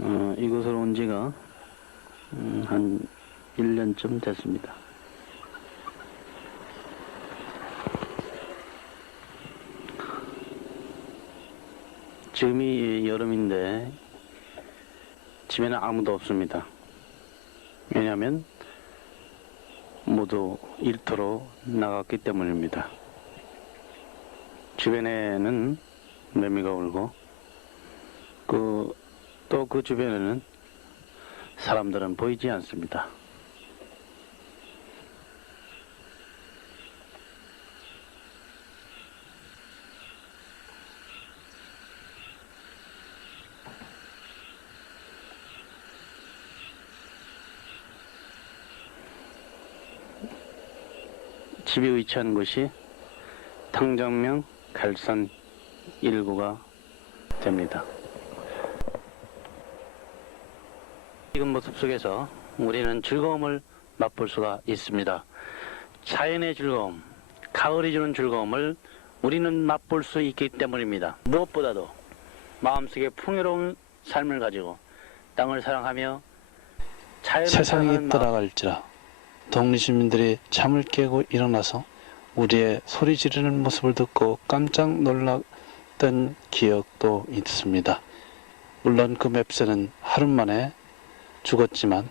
어, 이곳으로 온 지가 음, 한 1년쯤 됐습니다. 지금이 여름인데 집에는 아무도 없습니다. 왜냐하면 모두 일터로 나갔기 때문입니다. 주변에는 매미가 울고 그 또 그 주변에는 사람들은 보이지 않습니다. 집이 위치한 곳이 탕정명 갈산 1구가 됩니다. 지금 모습 속에서 우리는 즐거움을 맛볼 수가 있습니다. 자연의 즐거움, 가을이 주는 즐거움을 우리는 맛볼 수 있기 때문입니다. 무엇보다도 마음속에 풍요로운 삶을 가지고 땅을 사랑하며 세상이 떠나갈지라 독립시민들이 잠을 깨고 일어나서 우리의 소리 지르는 모습을 듣고 깜짝 놀랐던 기억도 있습니다. 물론 그 맵새는 하루 만에 죽었지만